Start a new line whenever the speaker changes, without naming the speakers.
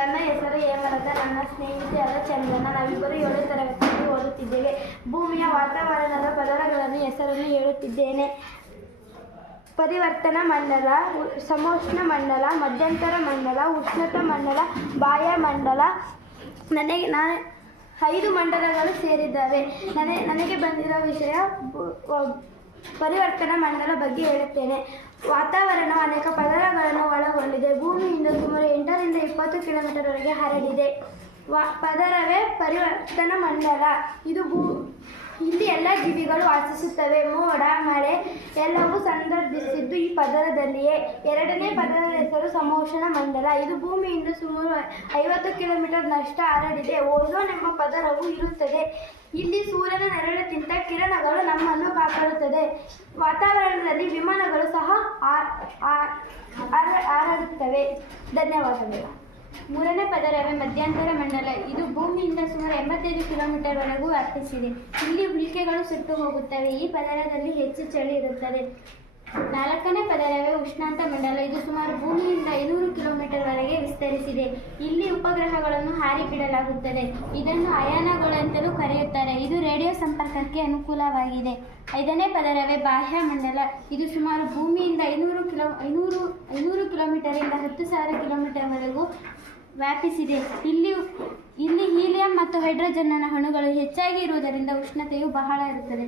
ನನ್ನ ಹೆಸರು ಹೇಮಲತ, ನನ್ನ ಸ್ನೇಹಿತೆಯಾದ ಚಂದ್ರನ ನಾವಿಬ್ಬರು ಏಳು ತರಗತಿಯಲ್ಲಿ ಓದುತ್ತಿದ್ದೇವೆ. ಭೂಮಿಯ ವಾತಾವರಣದ ಪದರಗಳನ್ನು ಹೆಸರನ್ನು ಹೇಳುತ್ತಿದ್ದೇನೆ. ಪರಿವರ್ತನ ಮಂಡಲ ಸಮೋಷ್ಣ ಮಂಡಲ, ಮಧ್ಯಂತರ ಮಂಡಲ, ಉಷ್ಣತ ಮಂಡಲ ಬಾಯ ಮಂಡಲ. ನನಗೆ ನಾನು ಐದು ಮಂಡಲಗಳು ಸೇರಿದ್ದಾವೆ. ನನಗೆ ನನಗೆ ಬಂದಿರೋ ವಿಷಯ ಪರಿವರ್ತನ ಮಂಡಲ ಬಗ್ಗೆ ಹೇಳುತ್ತೇನೆ. ವಾತಾವರಣ ಅನೇಕ ಪದರಗಳನ್ನು ಒಳಗೊಂಡಿದೆ. ಭೂಮಿಯಿಂದ ಸುಮಾರು ಕಿಲೋಮೀಟರ್ವರೆಗೆ ಹರಡಿದೆ. ವ, ಪದರವೇ ಪರಿವರ್ತನ ಮಂಡಲ. ಇದು ಭೂ, ಇಲ್ಲಿ ಎಲ್ಲ ಜೀವಿಗಳು ವಾಸಿಸುತ್ತವೆ. ಮೋಡ, ಮಳೆ ಎಲ್ಲವೂ ಸಂದರ್ಭಿಸಿದ್ದು ಈ ಪದರದಲ್ಲಿಯೇ. ಎರಡನೇ ಪದರದ ಹೆಸರು ಸಮೋಷಣ ಮಂಡಲ. ಇದು ಭೂಮಿಯಿಂದ ಸುಮಾರು ಐವತ್ತು ಕಿಲೋಮೀಟರ್ನಷ್ಟು ಹರಡಿದೆ. ಓಜೋನ್ ಎಂಬ ಪದರವು ಇರುತ್ತದೆ. ಇಲ್ಲಿ ಸೂರ್ಯನ ನೆರಳಿಗಿಂತ ಕಿರಣಗಳು ನಮ್ಮನ್ನು ಕಾಪಾಡುತ್ತದೆ. ವಾತಾವರಣದಲ್ಲಿ ವಿಮಾನಗಳು ಸಹ ಹಾರ್- ಹಾರ್- ಹಾರ- ಹಾರಾಡುತ್ತವೆ. ಧನ್ಯವಾದಗಳು.
ಮೂರನೇ ಪದರವೇ ಮಧ್ಯಂತರ ಮಂಡಲ. ಇದು ಭೂಮಿಯಿಂದ ಸುಮಾರು ಎಂಬತ್ತೈದು ಕಿಲೋಮೀಟರ್ವರೆಗೂ ವ್ಯಾಪಿಸಿದೆ ಇಲ್ಲಿ ಉಲ್ಕೆಗಳು ಸುಟ್ಟು ಹೋಗುತ್ತವೆ. ಈ ಪದರದಲ್ಲಿ ಹೆಚ್ಚು ಚಳಿ ಇರುತ್ತದೆ. ನಾಲ್ಕನೇ ಪದರವೇ ಉಷ್ಣಾಂತ ಮಂಡಲ. ಇದು ಸುಮಾರು ಭೂಮಿಯಿಂದ ಐನೂರು ಕಿಲೋಮೀಟರ್ವರೆಗೆ ವಿಸ್ತರಿಸಿದೆ. ಇಲ್ಲಿ ಉಪಗ್ರಹಗಳನ್ನು ಹಾರಿ ಬಿಡಲಾಗುತ್ತದೆ ಇದನ್ನು ಅಯಾನಗಳು ಅಂತಲೂ ಕರೆಯುತ್ತಾರೆ. ಇದು ರೇಡಿಯೋ ಸಂಪರ್ಕಕ್ಕೆ ಅನುಕೂಲವಾಗಿದೆ. ಐದನೇ ಪದರವೇ ಬಾಹ್ಯ ಮಂಡಲ. ಇದು ಸುಮಾರು ಭೂಮಿಯಿಂದ ಐನೂರು ಕಿಲೋ ಐನೂರು ಐನೂರು ಕಿಲೋಮೀಟರಿಂದ ಹತ್ತು ಸಾವಿರ ಕಿಲೋಮೀಟರ್ವರೆಗೂ ವ್ಯಾಪಿಸಿದೆ. ಇಲ್ಲಿ ಇಲ್ಲಿ ಹೀಲಿಯಂ ಮತ್ತು ಹೈಡ್ರೋಜನ್ನ ಅಣುಗಳು ಹೆಚ್ಚಾಗಿ ಇರುವುದರಿಂದ ಉಷ್ಣತೆಯು ಬಹಳ ಇರುತ್ತದೆ.